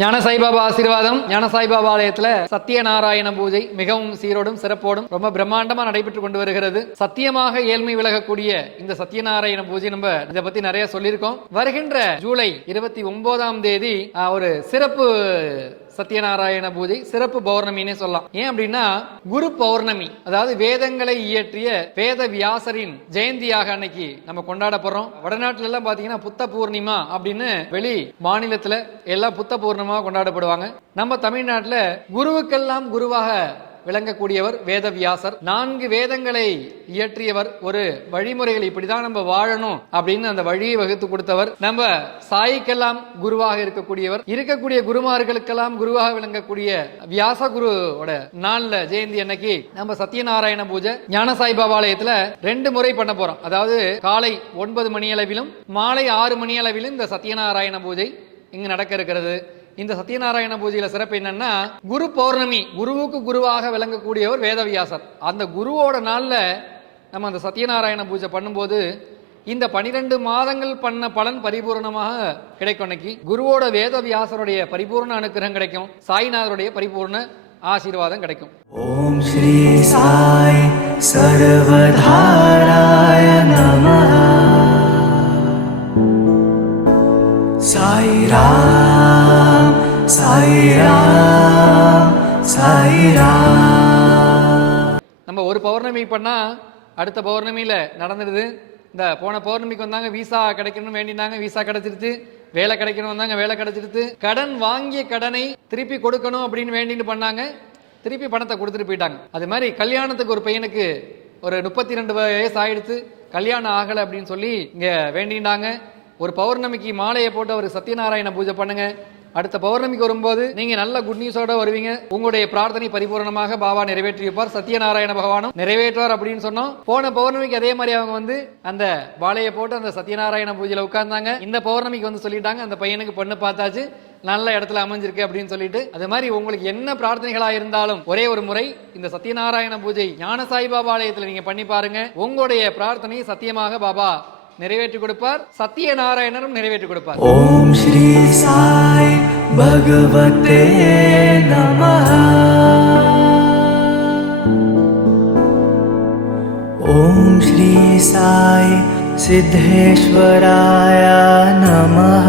ஞான சாய்பாபா ஆசீர்வாதம். ஞான சாய்பாபா ஆலயத்துல சத்தியநாராயண பூஜை மிகவும் சீரோடும் சிறப்போடும் ரொம்ப பிரம்மாண்டமா நடைபெற்று கொண்டு வருகிறது. சத்தியமாக ஏழ்மை விலகக்கூடிய இந்த சத்தியநாராயண பூஜை நம்ம இதை பத்தி நிறைய சொல்லியிருக்கோம். வருகின்ற ஜூலை 29ஆம் தேதி ஒரு சிறப்பு சத்தியநாராயண பூஜை, சிறப்பு பௌர்ணமின்னு சொல்லலாம். ஏன் அப்படின்னா குரு பௌர்ணமி, அதாவது வேதங்களை இயற்றிய வேத வியாசரின் ஜெயந்தியாக அன்னைக்கு நம்ம கொண்டாட போறோம். வடநாட்டுல எல்லாம் பாத்தீங்கன்னா புத்த பூர்ணிமா அப்படின்னு வெளி மாநிலத்துல எல்லாம் புத்த பூர்ணிமா கொண்டாடப்படுவாங்க. நம்ம தமிழ்நாட்டுல குருவுக்கெல்லாம் குருவாக விளங்கக்கூடியவர் வேத வியாசர். 4 வேதங்களை இயற்றியவர். ஒரு வழிமுறைகள் இப்படிதான் நம்ம வாழணும் அப்படின்னு அந்த வழியை வகுத்து கொடுத்தவர். நம்ம சாய்க்கெல்லாம் குருவாக இருக்கக்கூடிய குருமார்களுக்கெல்லாம் குருவாக விளங்கக்கூடிய வியாச குருவோட நாள்ல ஜெயந்தி அன்னைக்கு நம்ம சத்தியநாராயண பூஜை ஞான சாய்பாபா ஆலயத்துல 2 முறை பண்ண போறோம். அதாவது காலை 9 மணி அளவிலும் மாலை 6 மணி அளவிலும் இந்த சத்தியநாராயண பூஜை இங்கு நடக்க இருக்கிறது. இந்த சத்தியநாராயண பூஜையில சிறப்பு என்னன்னா குரு பௌர்ணமி, குருவுக்கு குருவாக விளங்கக்கூடியவர் வேதவியாசர். அந்த குருவோட நாள்ல நம்ம அந்த சத்தியநாராயண பூஜை பண்ணும்போது இந்த 12 மாதங்கள் பண்ண பலன் பரிபூர்ணமாக கிடைக்கும். அன்னைக்கு குருவோட வேதவியாசருடைய பரிபூர்ண அனுகிரகம் கிடைக்கும். சாய்நாதருடைய பரிபூர்ண ஆசீர்வாதம் கிடைக்கும். ஓம் ஸ்ரீ சாய் சர்வதாராய நமः. சாய் ராம் சாய் ராம் சாய் ராம். நம்ம ஒரு பௌர்ணமி பண்ணா அடுத்த பௌர்ணமியில நடந்துடுது. இந்த போன பௌர்ணமிக்கு வந்தாங்க, வீசா கிடைக்கணும்னு வேண்டினாங்க, வீசா கிடைச்சிருச்சு. வேலை கிடைக்கணும் வந்தாங்க, வேலை கிடைச்சிருச்சு. கடன் வாங்கிய கடனை திருப்பி கொடுக்கணும் அப்படின்னு வேண்டிட்டு பண்ணாங்க, திருப்பி பணத்தை கொடுத்துட்டு போயிட்டாங்க. அது மாதிரி கல்யாணத்துக்கு ஒரு பையனுக்கு ஒரு 32 வயசு ஆயிடுச்சு, கல்யாணம் ஆகலை அப்படின்னு சொல்லி இங்க வேண்டினாங்க. ஒரு பௌர்ணமிக்கு மாலையை போட்டு அவர் சத்தியநாராயண பூஜை பண்ணுங்க. அடுத்த பௌர்ணமிக்கு வரும்போது நீங்க நல்ல குட் நியூஸோட வருவீங்க. உங்களுடைய பிரார்த்தனை பரிபூர்ணமாக பாபா நிறைவேற்றி வைப்பார். சத்தியநாராயண பகவானும் நிறைவேற்றுவார் அப்படின்னு சொன்னோம். போன பௌர்ணமிக்கு அதே மாதிரி அவங்க வந்து அந்த வாழையை போட்டு அந்த சத்தியநாராயண பூஜையில உட்கார்ந்தாங்க. இந்த பௌர்ணமிக்கு வந்து சொல்லிட்டாங்க அந்த பையனுக்கு பொண்ணு பார்த்தாச்சு, நல்ல இடத்துல அமைஞ்சிருக்கு அப்படின்னு சொல்லிட்டு. அது மாதிரி உங்களுக்கு என்ன பிரார்த்தனைகளா இருந்தாலும் ஒரே ஒரு முறை இந்த சத்தியநாராயண பூஜை ஞான சாய்பாபா ஆலயத்துல நீங்க பண்ணி பாருங்க. உங்களுடைய பிரார்த்தனை சத்தியமாக பாபா நிறைவேற்றி கொடுப்பார். சத்தியநாராயணரும் நிறைவேற்றி கொடுப்பார். ஓம் ஸ்ரீ சாய் பகவதே நமः. ஓம் ஸ்ரீ சாய் சித்தேஸ்வராய நமः.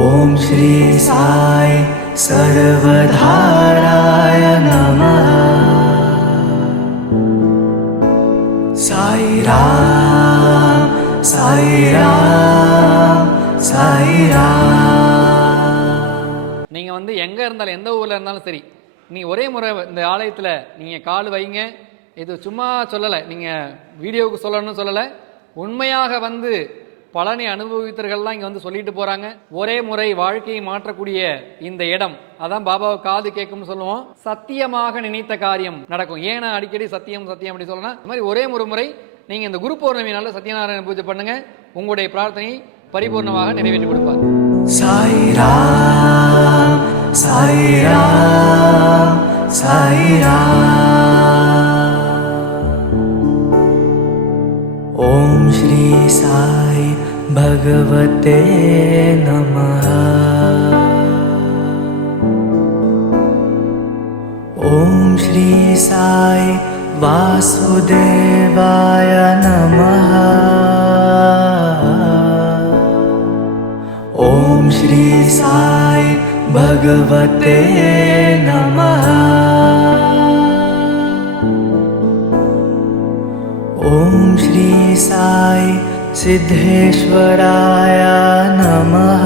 ஓம் ஸ்ரீ சாய் சர்வதாராய நமः. சாய் ராம் சாய் ராம் சாய் ராம். நீங்க வந்து எங்க இருந்தாலும் எந்த ஊர்ல இருந்தாலும் சரி, நீங்க ஒரே முறை இந்த ஆலயத்துல நீங்க கால் வைங்க. இது சும்மா சொல்லலை, நீங்க வீடியோவுக்கு சொல்லணும்னு சொல்லலை, உண்மையாக வந்து பலனை அனுபவித்தர்கள்லாம் இங்க வந்து சொல்லிட்டு போறாங்க. ஒரே முறை வாழ்க்கையை மாற்றக்கூடிய இந்த இடம், அதான் பாபாவை காது கேட்கும்னு சொல்லுவோம். சத்தியமாக நினைத்த காரியம் நடக்கும். ஏன்னா அடிக்கடி சத்தியம் சத்தியம் அப்படி சொல்லணும். அது மாதிரி ஒரே ஒரு முறை நீங்க இந்த குரு பௌர்ணமி நாள்ல சத்தியநாராயண பூஜை பண்ணுங்க. உங்களுடைய பிரார்த்தனை பரிபூர்ணமாக நிறைவேற்றி கொடுப்பார். சாய் ராம் சாய் ராம் சாய் ராம். ஓம் ஸ்ரீ சாய் பகவதே நமः. ஓம் ஸ்ரீ சாய் வாசுதேவாய நமः. ஓம் ஸ்ரீ சாய் பகவதே நமः. ஓம் ஸ்ரீ சாய் சித்தேஸ்வராய நமः.